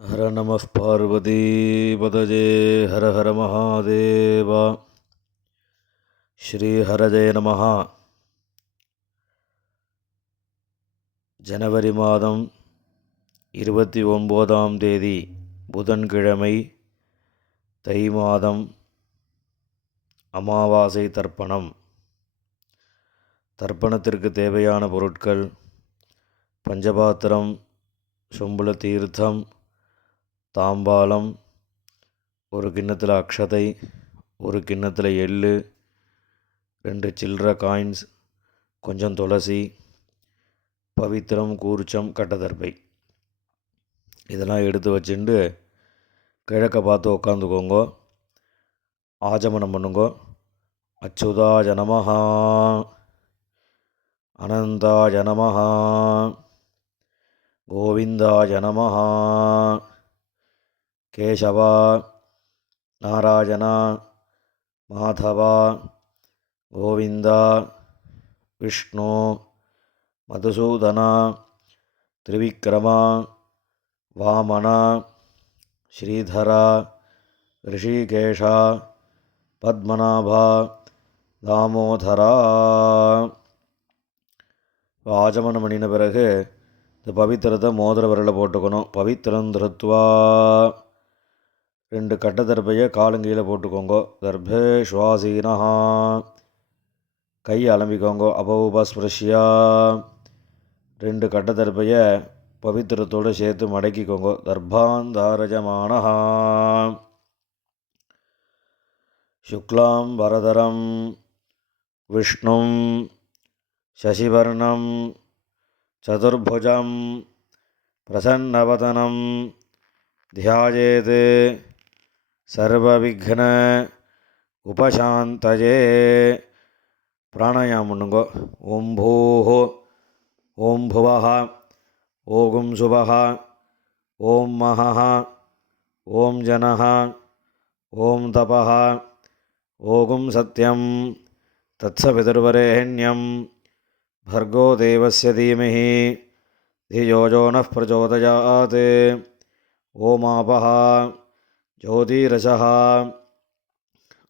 हर नमः पार्वतीपतये हर हर महादेव श्रीहरजय नमः. ஜனவரி மாதம் 29ஆம் தேதி புதன்கிழமை, தை மாதம், அமாவாசை தர்ப்பணம். தர்ப்பணத்திற்கு தேவையான பொருட்கள்: பஞ்சபாத்திரம், சொம்புல தீர்த்தம், தாம்பாலம், ஒரு கிண்ணத்தில் அக்ஷதை, ஒரு கிண்ணத்தில் எள்ளு, 2 சில்லற காயின்ஸ், கொஞ்சம் துளசி, பவித்திரம், கூர்ச்சம், கட்டதர்பை. இதெல்லாம் எடுத்து வச்சுட்டு கிழக்க பார்த்து உட்காந்துக்கோங்க. ஆஜமனம் பண்ணுங்க. அச்சுதாய நமஹ, அனந்தாய நமஹ, கோவிந்தாய நமஹ, கேசவா, நாராயணா, மாதவா, கோவிந்தா, விஷ்ணு, மதுசூதனா, திரிவிக்ரமா, வாமனா, ஸ்ரீதரா, ரிஷிகேஷா, பத்மநாபா, தாமோதரா. ஆஜமனம் பண்ணின பிறகு இந்த பவித்திரத்தை மோதிர விரலில் போட்டுக்கணும். பவித்திரம் திருத்வா, 2 கட்டதர்பையை காலுங்கீழே போட்டுக்கோங்க. தர்பே ஸ்வாசீனஹா, கை அலம்பிக்கோங்க. அபௌபஸ்பிருஷ்யா, 2 கட்டதர்பையை பவித்திரத்தோடு சேர்த்து மடக்கிக்கோங்க. தர்பாந்தாரஜமானஹா, சுக்லாம் வரதரம் விஷ்ணும் சசிவர்ணம் சதுர்புஜம் பிரசன்னவதனம் தியாயேத் சர்வவிக்ன உபசாந்தயே. பிராணாயாமம் பண்ணுங்க. ஓம் பூஹோ, ஓம் புவஹ, ஓம் சுபஹ, ஓம் மஹஹ, ஓம் ஜனஹ, ஓம் தபஹ, ஓம் சத்யம் தத்சவிதுர்வரேண்யம் भर्गो देवस्य धीमहि धियो यो नः प्रचोदयात्. ओमापः ज्योतिरसः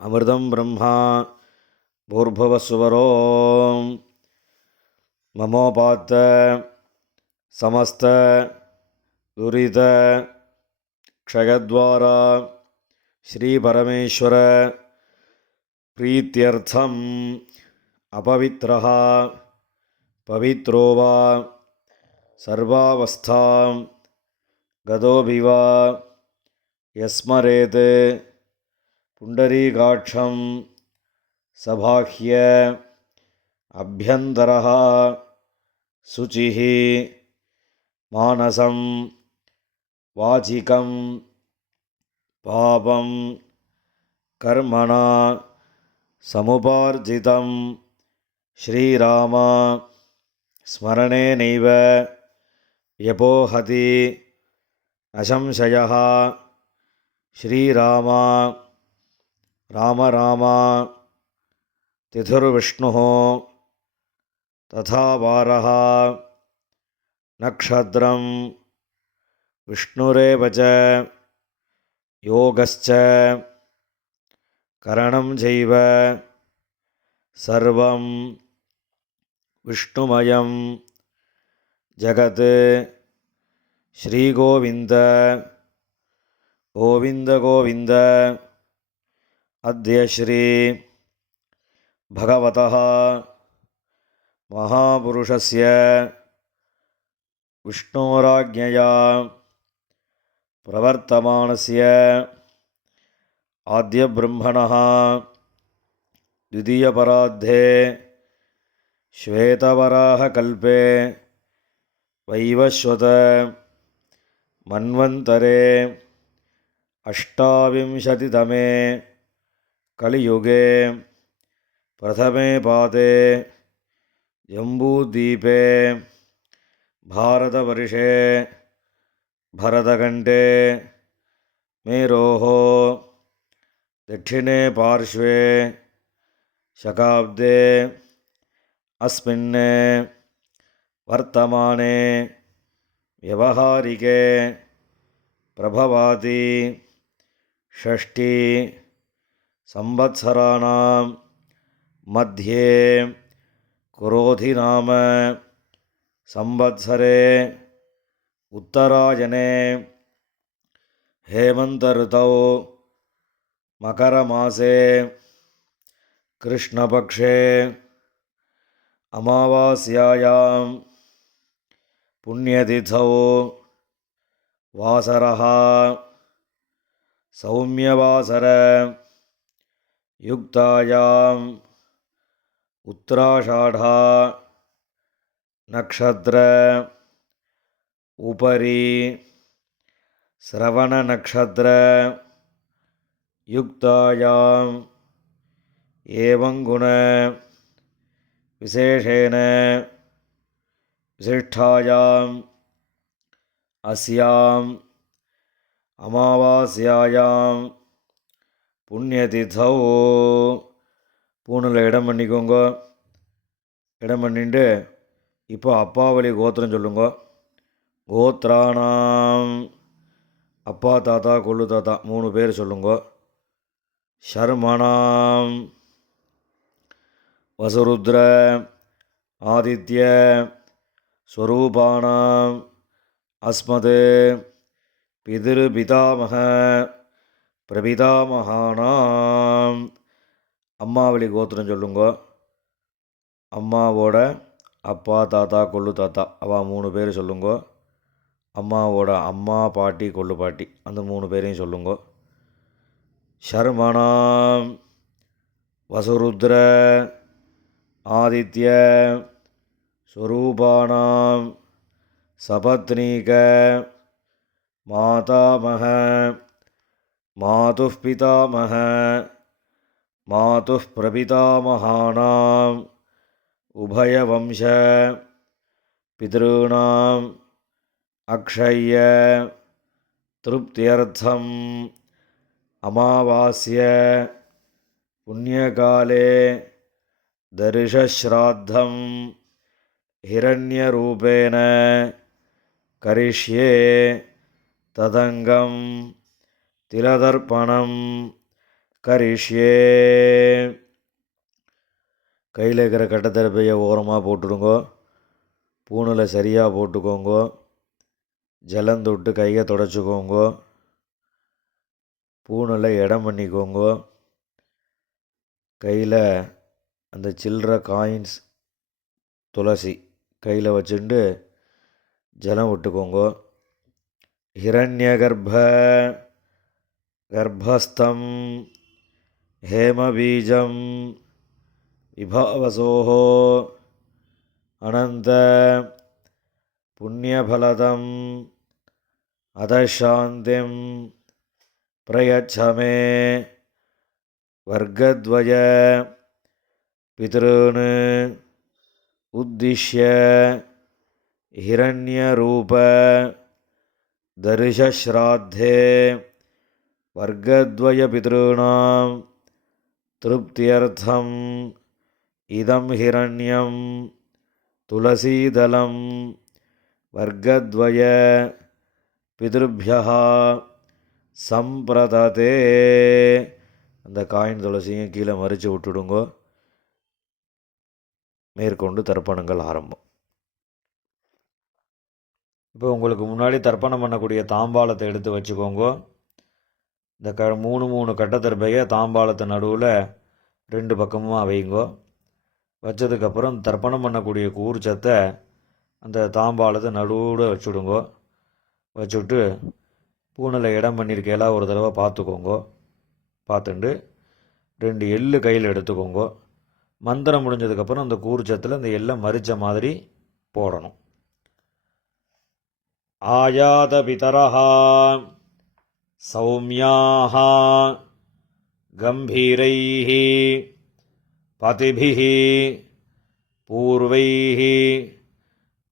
अमृतं ब्रह्मा भूर्भुवस्सुवरो. ममोपात्त समस्त दुरित क्षयद्वारा श्रीपरमेश्वर प्रीत्यर्थम् अपवित्रः पवित्रो वा सर्वावस्थां गतोऽपि वा यस्मरेत् पुण्डरीकाक्षं सबाह्य अभ्यन्तरः शुचिः मानसं वाचिकं पापं कर्मणा समुपार्जितं श्रीराम स्मरणेनैव व्यपोहति न संशयः. श्रीराम राम राम तिथिर्विष्णुः तथा वारः नक्षत्रं विष्णुरेव च योगश्च करणं चैव सर्वं विष्णुमयं जगत्. श्रीगोविन्द गोविन्द गोविन्द. अद्य श्री भगवतः महापुरुषस्य विष्णोराज्ञया प्रवर्तमानस्य आद्यब्रह्मणः द्वितीयपरार्धे श्वेतवराहकल्पे वैवस्वत मन्वन्तरे अष्टाविंशतितमे कलियुगे प्रथमे पादे जम्बूद्वीपे भारतवर्षे भरतखण्डे मेरोः दक्षिणे पार्श्वे शकाब्दे अस्मिन् वर्तमाने व्यवहारिके பிரபவாதி ஷஷ்டி சம்வத்சராணாம் மத்யே குரோதி நாம சம்வத்சரே உத்தராயணே ஹேமந்த ரிதௌ மகரமாசே கிருஷ்ணபக்ஷே அமாவாஸ்யாயாம் புண்ணியதிதௌ வாசரः சௌமியவாசர யுக்தாயாம் உத்தராஷாಢா நக்ஷத்ர உபரி ஸ்ரவண நக்ஷத்ர யுக்தாயாம் ஏவங்குண விசேஷேன விசிஷ்டாயாம் அஸ்யாம் அமாவாஸ்யாயாம் புண்ணியதிதௌ பூணில் இடம் பண்ணிக்கோங்க. இடம் பண்ணிட்டு இப்போ அப்பாவளி கோத்திரம் சொல்லுங்க. கோத்ராணாம் அப்பா தாத்தா கொள்ளு தாத்தா 3 பேர் சொல்லுங்க. ஷர்மணாம் வசுருத்ர ஆதித்ய ஸ்வரூபாணாம் அஸ்மத் பிதிருபிதாமக பிரபிதாமகானாம் அம்மாவளி கோத்திரம் சொல்லுங்க. அம்மாவோட அப்பா தாத்தா கொள்ளு தாத்தா அவள் 3 பேர் சொல்லுங்க. அம்மாவோட அம்மா பாட்டி கொள்ளு பாட்டி அந்த 3 பேரையும் சொல்லுங்க. ஷர்மணாம் வசுருத்ர ஆதித்ய ஸ்வரூபாணாம் சபத்னீக மாதாமக மாதுः பிதாமக மாதுः பிரபிதாமகானாம் உபயவம்ச பித்ருணாம் அக்ஷய திருப்தியர்த்தம் அமாவாஸ்ய புண்ணியகாலே தரிசஸ்ராத்தம் ஹிரண்யரூபேண கரிஷ்யே ததங்கம் திலதர்ப்பணம் கரிஷ்யே. கையில் இருக்கிற கட்டத்தரப்பையை ஓரமாக போட்டுடுங்கோ. பூணில் சரியாக போட்டுக்கோங்கோ. ஜலந்தொட்டு கையை தொடச்சிக்கோங்கோ. பூணில் இடம் பண்ணிக்கோங்கோ. கையில் அந்த சில்லற காயின்ஸ் துளசி கையில் வச்சுட்டு ஜலம் விட்டுக்கோங்கோ. ஹிரண்யகர்ப்ப கர்ப்பஸ்தம் ஹேமபீஜம் விபாவசோः அனந்த புண்ணியபலதம் அதசாந்திம் பிரயச்சமே வர்க்கத்வய பித்ருன் உத்திஷ்ய ஹிரண்யரூப தரிசஸ்ராத்தே வர்க்கத்வய பித்ருணாம் திருப்தியர்த்தம் இதம் ஹிரண்யம் துளசீதலம் வர்க்கத்வய பித்ருப்யஹ சம்பிரததே. அந்த காயின் துளசியும் கீழே மறித்து விட்டுடுங்கோ. மேற்கொண்டு தர்ப்பணங்கள் ஆரம்பம். இப்போ உங்களுக்கு முன்னாடி தர்ப்பணம் பண்ணக்கூடிய தாம்பாளத்தை எடுத்து வச்சுக்கோங்க. இந்த 3 கட்டத்தர்பையை தாம்பாளத்தை நடுவில் 2 பக்கமும் வைங்கோ. வச்சதுக்கப்புறம் தர்ப்பணம் பண்ணக்கூடிய கூர்ச்சத்தை அந்த தாம்பாளத்தை நடுவில் வச்சுடுங்கோ. வச்சுட்டு பூனில் இடம் பண்ணியிருக்கையெல்லாம் ஒரு தடவை பார்த்துக்கோங்க. பார்த்துட்டு 2 எள்ளு கையில் எடுத்துக்கோங்க. மந்திரம் முடிஞ்சதுக்கப்புறம் அந்த கூர்ச்சத்தில் அந்த எல்லை மறித்த மாதிரி போடணும். ஆயாத பிதரஹ சௌமியாஹ கம்பீரைஹ பதிபிஹ பூர்வைஹ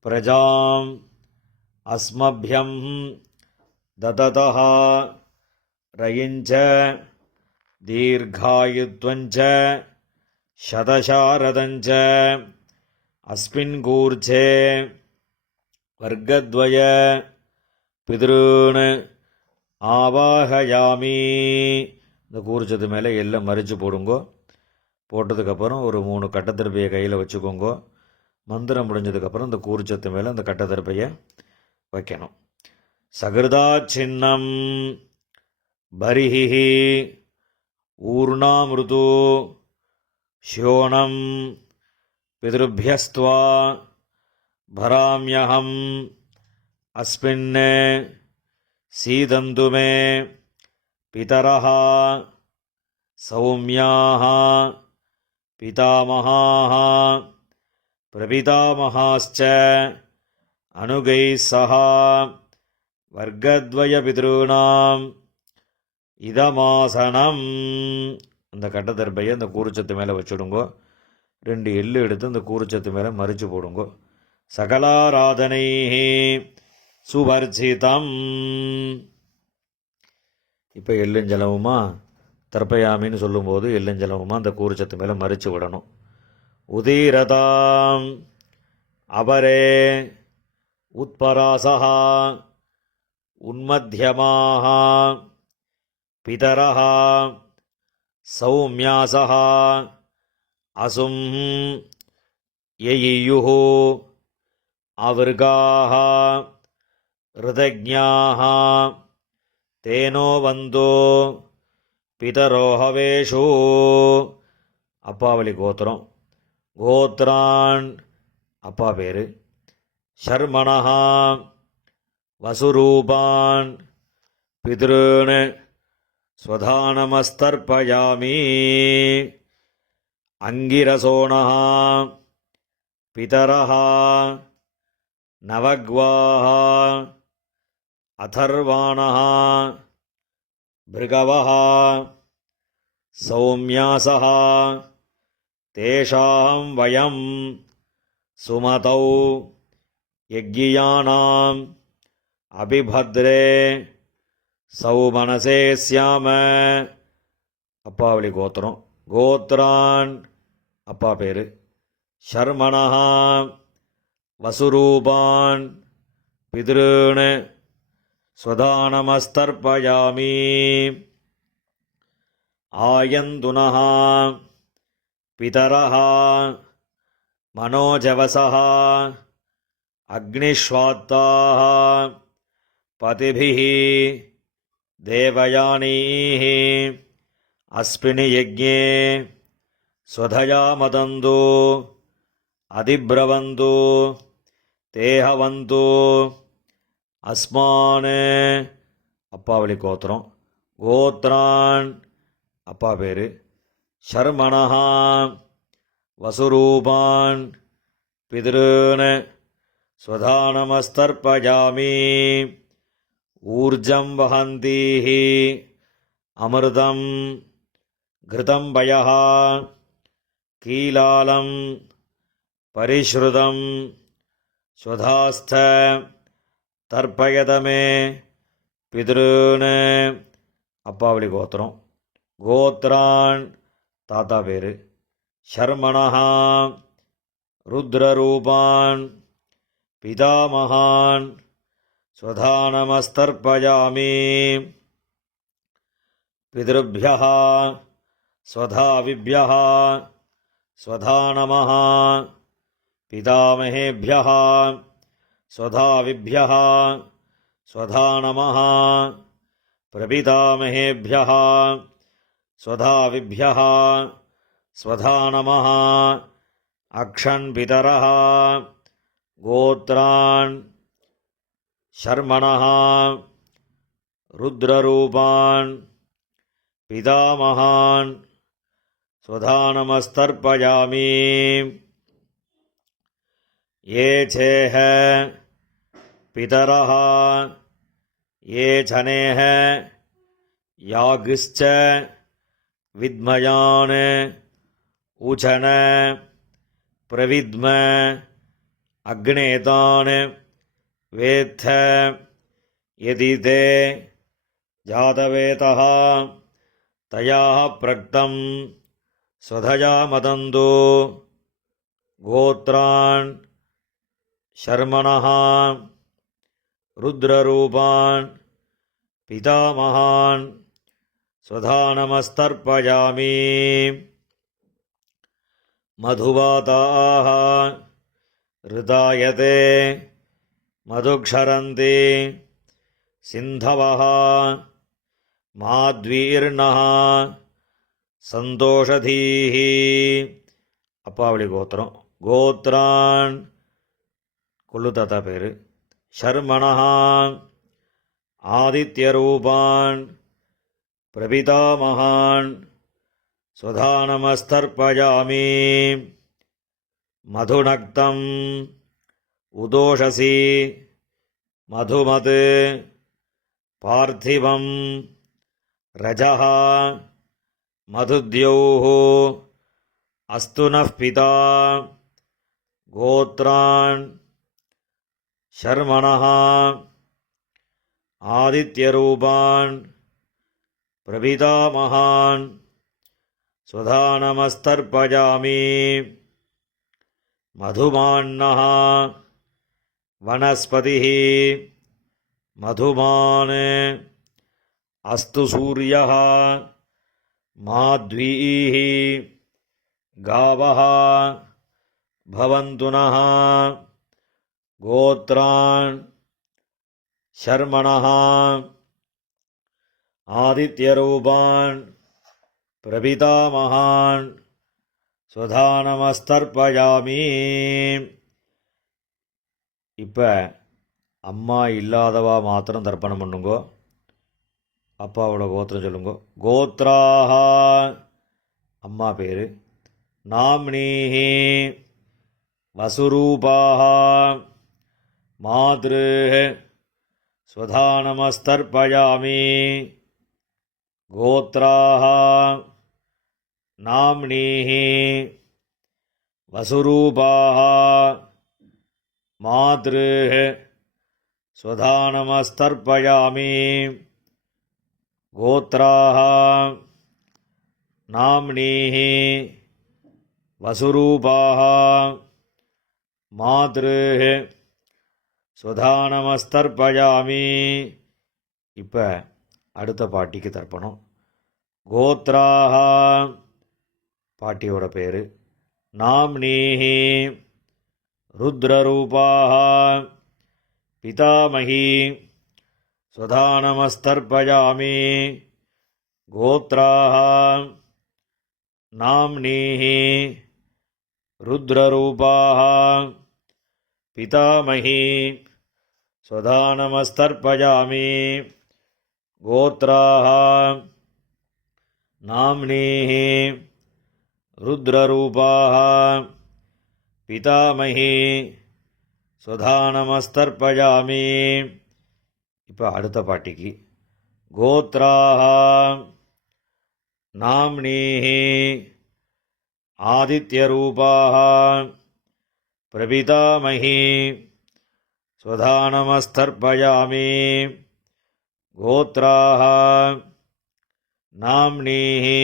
பிரஜாம் அஸ்மப்யம் தததஹ ரயிஞ்ச தீர்காயுத்வஞ்ச சதசாரதஞ்ச அஸ்மின் கூர்ச்சே வர்க்கத்வய பித்ருன் ஆவாஹயாமி. இந்த கூர்ச்சத்து மேலே எல்லாம் மறித்து போடுங்கோ. போட்டதுக்கப்புறம் ஒரு 3 கட்டத்திருப்பையை கையில் வச்சுக்கோங்க. மந்திரம் முடிஞ்சதுக்கப்புறம் இந்த கூர்ச்சத்து மேலே அந்த கட்டத்திருப்பையை வைக்கணும். சகிருதா சின்னம் பரிஹி ஊர்ணாமிருது ஷோணம் பிதృभ्यस्त्वा भराम्यहम् अस्मिन् सीदन्तु मे पितरः सौम्याः पितामहाः प्रपितामहाश्च अनुगैः सह वर्गद्वयपितॄणाम् இதமாசனம். அந்த கட்டத்தர்பையை அந்த கூறுச்சத்து மேலே வச்சுடுங்கோ. 2 எள்ளு எடுத்து அந்த கூறுச்சத்து மேலே மறித்து போடுங்கோ. சகலாராதனை சுவர்ச்சிதம். இப்போ எள்ளுஞ்சலவுமா தர்ப்பயாமின்னு சொல்லும்போது எள்ளுஞ்சலவுமா அந்த கூறுச்சத்து மேலே மறித்து விடணும். உதீரதாம் அபரே உத்பராசः உன்மத்யமாக பிதரः சௌம்யாசः அசும் யயியுः அவர்காः ருதஜ்ஞாः தேனோ வந்தோ பிதரோஹவேஷு. அப்பாவளி கோத்திரம். கோத்ரான் அப்பா பேர். ஷர்மணः வசுரூபான் பிதॄன் ஸ்வதானமஸ்தர்ப்பயாமி. அங்கிரசோணः பிதரः நவக்வாः அதர்வாணः பிருகவः சௌம்யாசः தேஷாம் வயம் சுமதௌ யஜ்ஞியானாம் அபிபத்ரே சௌமனசே ஸ்யாம. அப்பாவளி கோத்திரம். கோத்ரான் அப்பா பேர். ஷர்மணः வசுரூபான் பிதॄன் ஸ்வதானமஸ்தர்ப்பயாமி. ஆயந்துனः பிதரः மனோஜவசः அக்னிஷ்வாத்தாः பதிபிः தேவயானீः அஸ்மின் யஜ்ஞே ஸ்வதயா மதந்து அதிப்ரவந்து தேஹவந்து அஸ்மான். அப்பாவளி கோத்திரம். கோத்ரான் அப்பா பேர். ஷர்மணः வசுரூபான் பிதॄன் ஸ்வதானமஸ்தர்ப்பயாமி. ஊர்ஜம் வஹந்தீः அமிர்தம் கிருதம் பயः கீலாலம் பரிஷ்ருதம் ஸ்வதாஸ்த தர்ப்பயதமே பிதॄன். அப்பாவளி கோத்திரம். கோத்ரான் தாத்தா பேர். ஷர்மணः ருத்ரரூபான் பிதாமகான் ஸ்வதானமஸ்தர்ப்பயாமி. பிதృभ्यः ஸ்வதாவிभ्यः ஸ்வதானமः பிதாமகேभ्यः ஸ்வதாவிभ्यः ஸ்வதானமः பிரபிதாமகேभ्यः ஸ்வதாவிभ्यः ஸ்வதானமः அக்ஷன் பிதரः. கோத்ரான் ஷர்மணः ருத்ரரூபான் பிதாமகான் ஸ்வதானமஸ்தர்ப்பயாமி. ये चेह पितरः ये जनेह यागिश्च विद्मयान् उचन प्रविद्म अग्नेतान् वेत्थ यदि ते जातवेतः तयाः प्रक्तं स्वधया मदन्तु. गोत्रान् ஷர்மணः ருத்ரரூபான் பிதாமகான் ஸ்வதா நமஸ்தர்ப்பயாமி. மதுவாதாக ரிதாயதே மதுக்ஷரந்தி சிந்தவஹ மாத்வீர்ணஹ சந்தோஷதீஹி. அப்பாவளி கோத்திரம். கோத்ரான் கொள்ளு தாத்தா பேர். ஷர்மணஹ ஆதித்யரூபான் பிரபிதாமகான் ஸ்வதா நமஸ்தர்ப்பயாமி. மதுநக்தம் உதோஷசி மதுமத் பார்த்திவம் ரஜஹ மதுத்யௌः அஸ்து நः பிதா. கோத்ரான் ஷர்மணஹ ஆதித்யரூபான் பிரபிதாமகான் ஸ்வதா நமஸ்தர்ப்பயாமி. மதுமான்னஹ வனஸ்பதிः மதுமான் அஸ்து சூர்யः மாத்வீः காவः பவந்து நः. கோத்ரான் ஷர்மணஹ ஆதித்யரூபான் பிரபிதாமகான் ஸ்வதா நமஸ்தர்ப்பயாமி. இப்போ அம்மா இல்லாதவா மாத்திரம் தர்ப்பணம் பண்ணுங்கோ. அப்பாவோட கோத்திரம் சொல்லுங்கோ. கோத்ராஹ அம்மா பேர். நாம்னீஹி வசுரூபாஹ மாத்ருஹ் ஸ்வதா நமஸ்தர்ப்பயாமி. கோத்ராஹ நாம்னீஹி வசுரூபாஹ மாத்ருஹ் ஸ்வதா நமஸ்தர்ப்பயாமி. கோத்ராஹ நாம்னீஹி வசுரூபாஹ மாத்ருஹ் ஸ்வதா நமஸ்தர்ப்பயாமி. இப்போ அடுத்த பாட்டிக்கு தர்ப்பணம். கோத்ராஹ பாட்டியோட பேர். நாம்னீஹி ருத்ரரூபாஹ பிதாமகி ஸ்வதா நமஸ்தர்ப்பயாமி. கோத்ராஹ நாம்னீஹி ருத்ரரூபாஹ பிதாமகி ஸ்வதா நமஸ்தர்ப்பயாமி. கோத்ராஹ நாம்னீஹி ருத்ரரூபாஹ பிதாமகி ஸ்வதா நமஸ்தர்ப்பயாமி. இப்போ அடுத்த பாட்டிக்கு. கோத்ராஹ நாம்னீஹி ஆதித்யரூபாஹ பிரபிதாமகி ஸ்வதா நமஸ்தர்ப்பயாமி. கோத்ராஹ நாம்னீஹி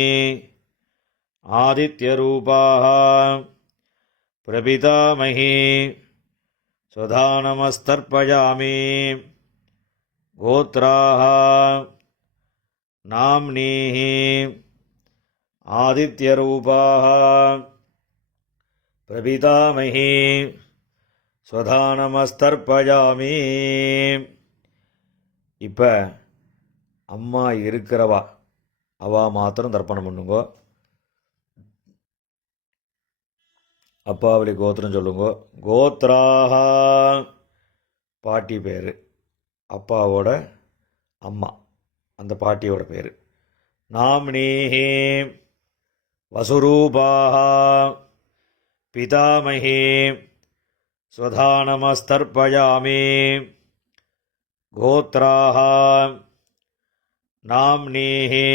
ஆதித்யரூபாஹ பிரபிதாமகி ஸ்வதா நமஸ்தர்ப்பயாமி. கோத்ராஹ நாம்னீஹி ஆதித்யரூபாஹ பிரபிதாமகி ஸ்வதா நமஸ்தர்ப்பயாமி. இப்போ அம்மா இருக்கிறவா அவா மாத்திரம் தர்ப்பணம் பண்ணுங்கோ. அப்பாவளி கோத்திரம் சொல்லுங்கோ. கோத்ராஹ பாட்டி பேர். அப்பாவோட அம்மா அந்த பாட்டியோட பேர். நாம்னீஹி வசுரூபாஹ பிதாமகி ஸ்வதா நமஸ்தர்ப்பயாமி. கோத்ராஹ நாம்னீஹி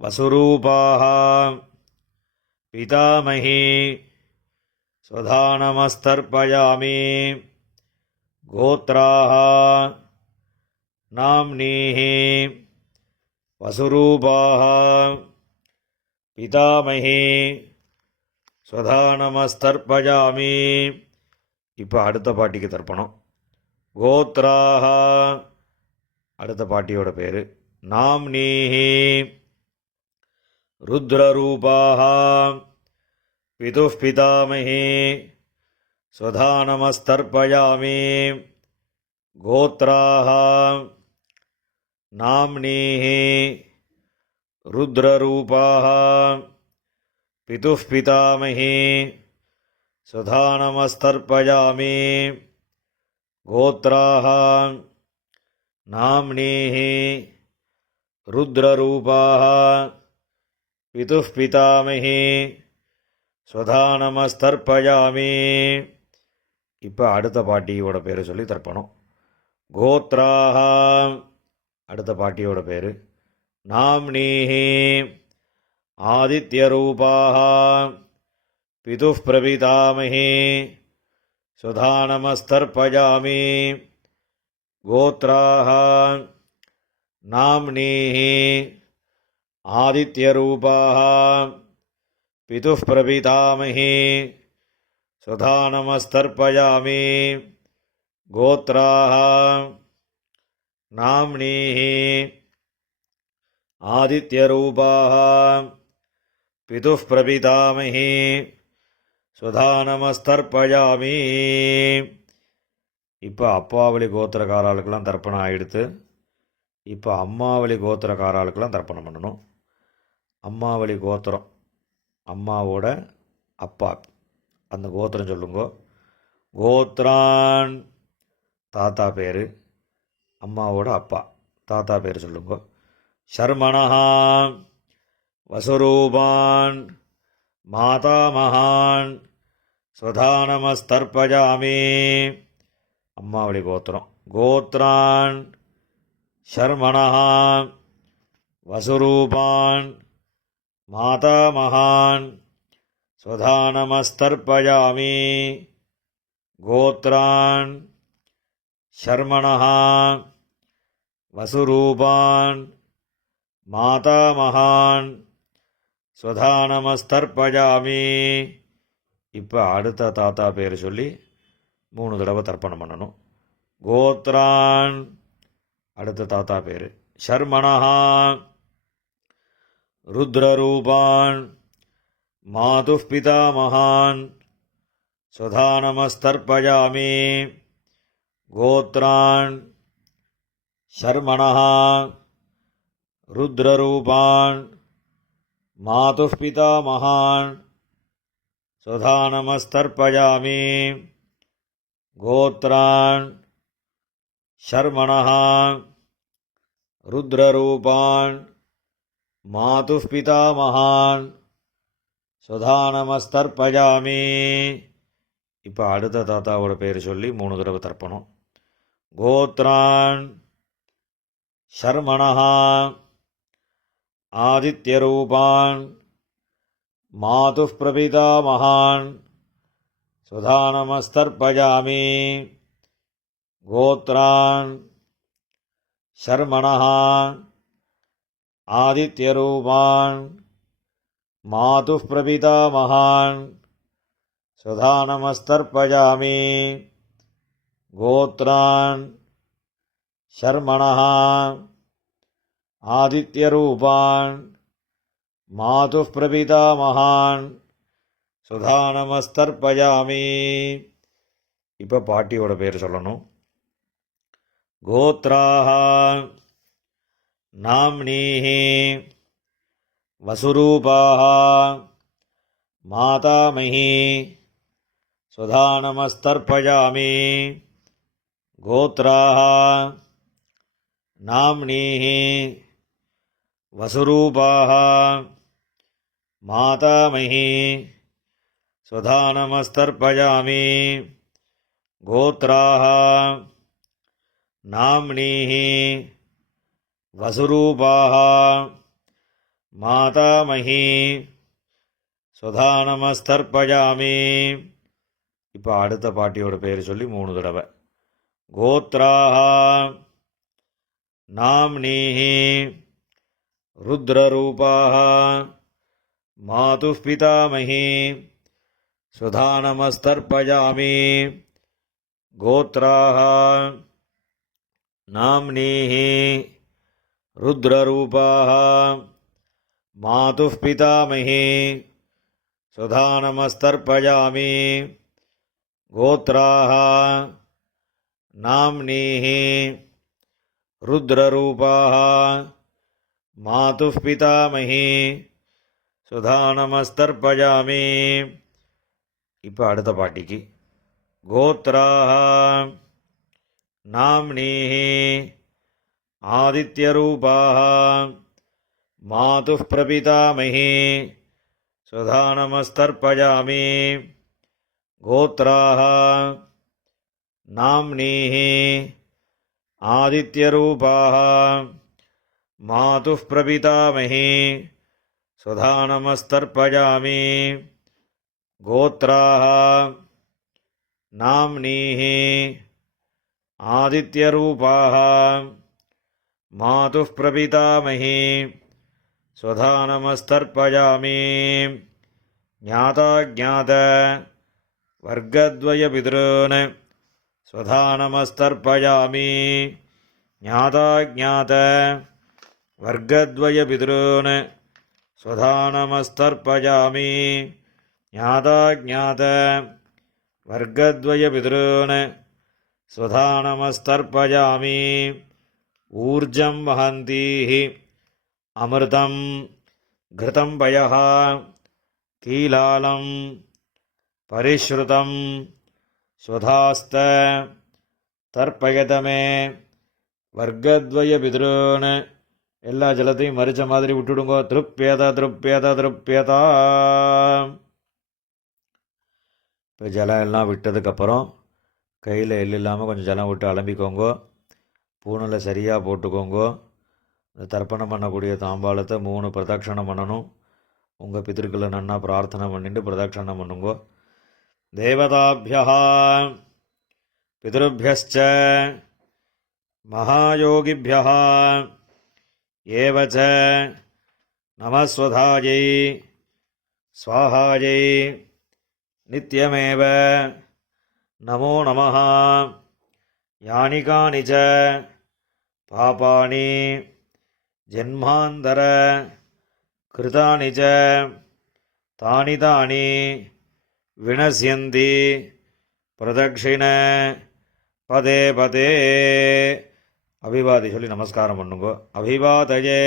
வசுரூபாஹ பிதாமகி ஸ்வதா நமஸ்தர்ப்பயாமி. கோத்ராஹ நாம்னீஹி வசுரூபாஹ பிதாமகி ஸ்வதா நமஸ்தர்ப்பயாமி. இப்போ அடுத்த பாட்டிக்கு தர்ப்பணம். கோத்ராஹ அடுத்த பாட்டியோட பேர் நாம்னீஹி ருத்ரரூபாः பிதுः பிதாமஹி ஸ்வதா நமஸ்தர்ப்பயாமி கோத்ராः நாம்னீஹி ருத்ரரூபாः பிதுः பிதாமஹி ஸ்வதா நமஸ்தர்ப்பயாமி கோத்ராः நாம்னீஹி ருத்ரரூபாः பிதுः பிதாமஹி ஸ்வதா நமஸ்தர்ப்பயாமி. இப்போ அடுத்த பாட்டியோட பேர் சொல்லி தர்ப்பணம். கோத்ராः அடுத்த பாட்டியோட பேர் நாம்னீஹி ஆதித்யரூபாः பிதுः பிரபிதாமஹி ஸ்வதா நமஸ்தர்ப்பயாமி கோத்ராः நாம்னீஹி ஆதித்யரூபாः பிதுः பிரபிதாமஹி ஸ்வதா நமஸ்தர்ப்பயாமி கோத்ராः நாம்னீஹி ஆதித்யரூபாः பிதுः பிரபிதாமஹி ஸ்வதா நமஸ்தர்ப்பயாமி. இப்போ அப்பாவளி கோத்திரக்காராளுக்கெல்லாம் தர்ப்பணம் ஆகிடுத்து. இப்போ அம்மாவளி கோத்திரக்காராளுக்கெல்லாம் தர்ப்பணம் பண்ணணும். அம்மாவளி கோத்திரம், அம்மாவோட அப்பா, அந்த கோத்திரம் சொல்லுங்க. கோத்ரான் தாத்தா பேர், அம்மாவோட அப்பா தாத்தா பேர் சொல்லுங்க. ஷர்மணஹா வசுரூபான் மாதாமகான் ஸ்வதா நமஸ்தர்ப்பயாமி. அம்மாவளி கோத்திரம். கோத்ரான் ஷர்மணஹா வசுரூபான் மாதாமகான் ஸ்வதா நமஸ்தர்ப்பயாமி. கோத்ரான் ஷர்மணஹா வசுரூபான் மாதாமகான் ஸ்வதா நமஸ்தர்ப்பயாமி. இப்போ அடுத்த தாத்தா பேர் சொல்லி 3 தடவை தர்ப்பணம் பண்ணணும். கோத்ரான் அடுத்த தாத்தா பேர் ஷர்மணஹா ருத்ரரூபான் மாதுः பிதாமகான் ஸ்வதா நமஸ்தர்ப்பயாமி. கோத்ரான் ஷர்மணஹா ருத்ரரூபான் மாதுः பிதாமகான் ஸ்வதா நமஸ்தர்ப்பயாமி. கோத்ரான் ஷர்மணஹா ருத்ரரூபான் மாதுः பிதாமகான் ஸ்வதா நமஸ்தர்ப்பயாமி. இப்போ அடுத்த தாத்தாவோட பேர் சொல்லி 3 தடவை தர்ப்பணம். கோத்ரான் ஷர்மணஹா ஆதித்யரூபான் மாதுः பிரபிதாமகான் ஸ்வதா நமஸ்தர்ப்பயாமி. கோத்ரான் ஷர்மணஹா ஆதித்யரூபான் மாதுः பிரபிதாமகான் ஸ்வதா நமஸ்தர்ப்பயாமி. கோத்ரான் ஷர்மணஹா ஆதித்யரூபான் மாதுः பிரபிதாமகான் ஸ்வதா நமஸ்தர்ப்பயாமி. இப்போ பாட்டியோட பேர் சொல்லணும். கோத்ராः நாம்னீஹி வசுரூபாः மாதாமஹி ஸ்வதா நமஸ்தர்ப்பயாமி. கோத்ராः நாம்னீஹி வசுரூபாः மாதாமஹி ஸ்வதா நமஸ்தர்ப்பயாமி. கோத்ராः நாம்னீஹி வசுரூபாः மாதாமஹி ஸ்வதா நமஸ்தர்ப்பயாமி. இப்போ அடுத்த பாட்டியோட பேர் சொல்லி 3 தடவை. கோத்ராः நாம்னீஹி ருத்ரரூபாः மாதுः பிதாமஹி ஸ்வதா நமஸ்தர்ப்பயாமி. கோத்ராः नाम्नीः रुद्ररूपाः मातुः पितामही सुधा नमस्तर्पयामि गोत्राः नाम्नीः रुद्ररूपाः मातुः पितामही सुधा नमस्तर्पयामि. இப்போ அடுத்த பாட்டிக்கு கோத்ராः नाम्नीः आदित्यरूपाः मातुः प्रपितामही सुधा नमस्तर्पयामि गोत्राः नाम्नीः आदित्यरूपाः मातुः प्रपितामही सुधा नमस्तर्पयामि गोत्राः नाम्नीः आदित्यरूपाः मातुः प्रपितामही सुधा नमस्तर्पयामि ज्ञाता ज्ञात वर्गद्वयपितॄन् सुधा नमस्तर्पयामि ज्ञाता ज्ञात वर्गद्वयपितॄन् सुधा नमस्तर्पयामि ज्ञाता ज्ञात वर्गद्वयपितॄन् सुधा नमस्तर्पयामि ऊर्जं वहन्तीः अमृतं घृतं पयः कीलालं परिश्रुतं स्वधास्त तर्पयत मे वर्गद्वयपितॄन्. எல்லா ஜலத்தையும் மறிச்ச மாதிரி விட்டுடுங்கோ. திருப்யத திருப்யத திருப்யதா. இப்போ ஜலம் எல்லாம் விட்டதுக்கப்புறம் கையில் எள் இல்லாமல் கொஞ்சம் ஜலம் விட்டு அலம்பிக்கோங்கோ. பூணில் சரியாக போட்டுக்கோங்கோ. இந்த தர்ப்பணம் பண்ணக்கூடிய தாம்பாளத்தை 3 பிரதட்சணம் பண்ணணும். உங்கள் பித்திருக்களை நன்னா பிரார்த்தனை பண்ணிட்டு பிரதட்சணம் பண்ணுங்கோ. தேவதாபியா பிதృभ्यश्च महायोगिभ्यः एवच नमस्वधायै स्वाहायै नित्यमेव नमो नमः. यानि कानि च पापानि जन्मान्तर कृतानि च तानि तानि विनश्यन्ति प्रदक्षिण पदे पदे. அபிவாதி சொல்லி நமஸ்காரம் பண்ணுங்க. அபிவாதயே.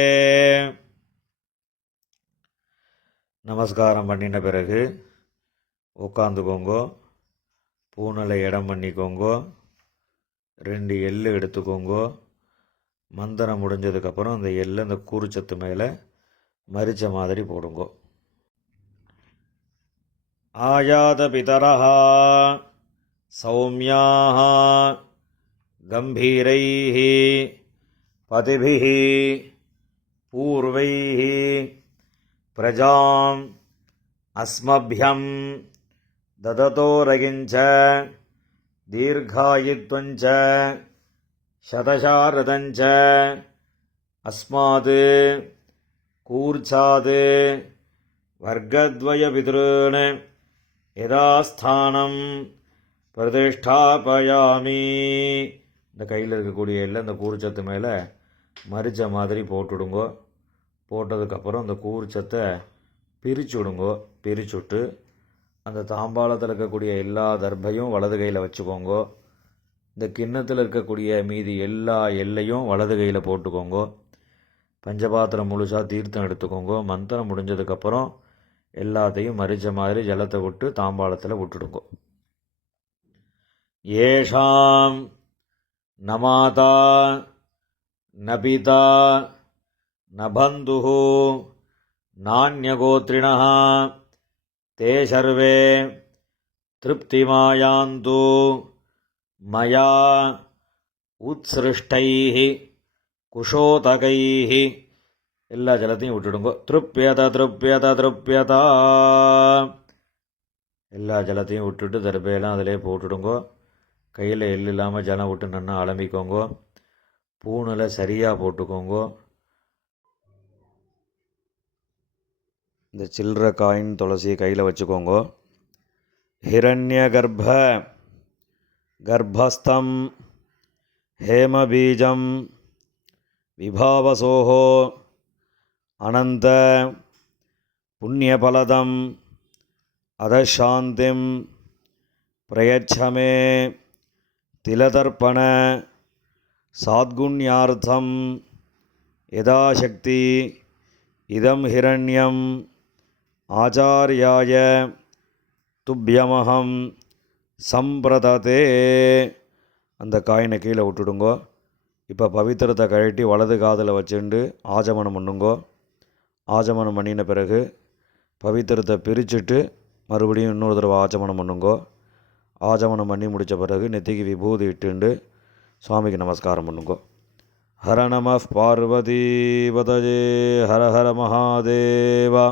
நமஸ்காரம் பண்ணின பிறகு உட்காந்துக்கோங்கோ. பூனலை இடம் பண்ணிக்கோங்கோ. 2 எள்ளு எடுத்துக்கோங்கோ. மந்திரம் முடிஞ்சதுக்கப்புறம் அந்த எள்ளு அந்த கூறுச்சத்து மேலே மரிச்ச மாதிரி போடுங்கோ. ஆயாத பிதரஹ சௌமியாஹ गंभीरैः पतिभिः पूर्वैः प्रजाम् अस्मभ्यं ददतो रगिञ्च दीर्घायुत्वञ्च शतशारदञ्च अस्मात् कूर्चात् वर्गद्वयपितॄन् यथास्थानं प्रतिष्ठापयामि. இந்த கையில் இருக்கக்கூடிய எல்லாம் இந்த கூறுச்சத்து மேலே மரிச்ச மாதிரி போட்டுடுங்கோ. போட்டதுக்கப்புறம் அந்த கூறுச்சத்தை பிரித்து விடுங்கோ. பிரிச்சுட்டு அந்த தாம்பாளத்தில் இருக்கக்கூடிய எல்லா தர்பையும் வலது கையில் வச்சுக்கோங்கோ. இந்த கிண்ணத்தில் இருக்கக்கூடிய மீதி எல்லா எல்லையும் வலது கையில் போட்டுக்கோங்கோ. பஞ்சபாத்திரம் முழுசாக தீர்த்தம் எடுத்துக்கோங்கோ. மந்திரம் முடிஞ்சதுக்கப்புறம் எல்லாத்தையும் மரிச்ச மாதிரி ஜலத்தை விட்டு தாம்பாளத்தில் விட்டுடுங்கோ. ஏஷாம் न माता न पिता न बन्धुः नान्यगोत्रिणः ते सर्वे तृप्तिमायान्तु मया उत्सृष्टैः कुशोतकैः. எல்லா ஜலத்தையும் விட்டுடுங்கோ. திருப்யத திருப்யத திருப்யதா. எல்லா ஜலத்தையும் விட்டுட்டு தர்பையெல்லாம் அதிலே போட்டுடுங்கோ. கையில் எள் இல்லாமல் ஜலம் விட்டு நன்னா அலம்பிக்கோங்கோ. பூணில் சரியாக போட்டுக்கோங்கோ. இந்த சில்லற காயின் துளசியை கையில் வச்சுக்கோங்கோ. ஹிரண்ய கர்ப்பஸ்தம் हेमबीजं विभावसोः अनन्त पुण्यफलदम् अधशान्तिं प्रयच्छ मे तिलतर्पण साद्गुण्यार्थं यदाशक्ति इदं हिरण्यम् आचार्याय துப்பியமகம் சம்பிரததே. அந்த காயினை கீழே விட்டுடுங்கோ. இப்போ பவித்திரத்தை கழட்டி வலது காதில் வச்சுண்டு ஆஜமனம் பண்ணுங்கோ. ஆஜமனம் பண்ணின பிறகு பவித்திரத்தை பிரிச்சுட்டு மறுபடியும் இன்னொரு தடவை ஆச்சமனம் பண்ணுங்கோ. ஆச்சமனம் பண்ணி முடித்த பிறகு நெத்திக்கு விபூதி இட்டுண்டு சுவாமிக்கு நமஸ்காரம் பண்ணுங்கோ. ஹர நம பார்வதி பதஜே ஹர ஹர மகாதேவா.